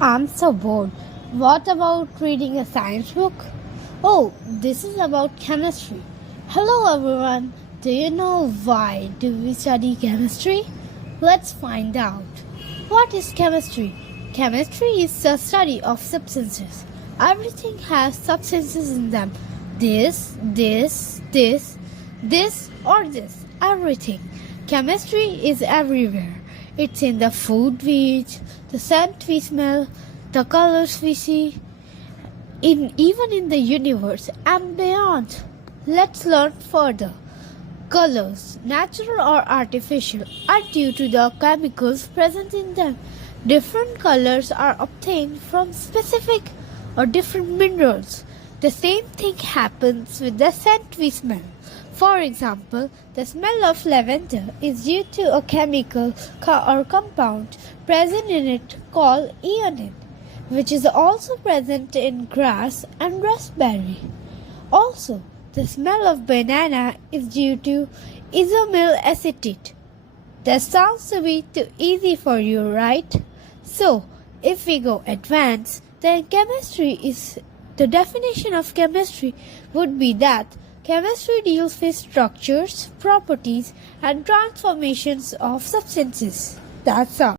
I'm so bored. What about reading a science book? Oh, this is about chemistry. Hello everyone. Do you know why do we study chemistry? Let's find out. What is chemistry? Chemistry is the study of substances. Everything has substances in them. This, or this. Everything. Chemistry is everywhere. It's in the food we eat, the scent we smell, the colors we see, even in the universe and beyond. Let's learn further. Colors, natural or artificial, are due to the chemicals present in them. Different colors are obtained from specific or different minerals. The same thing happens with the scent we smell. For example, the smell of lavender is due to a chemical or compound present in it called aeonin, which is also present in grass and raspberry. Also, the smell of banana is due to isoamyl acetate. That sounds to be too easy for you, right? So, if we go advanced, then the definition of chemistry would be that chemistry deals with structures, properties, and transformations of substances. That's all.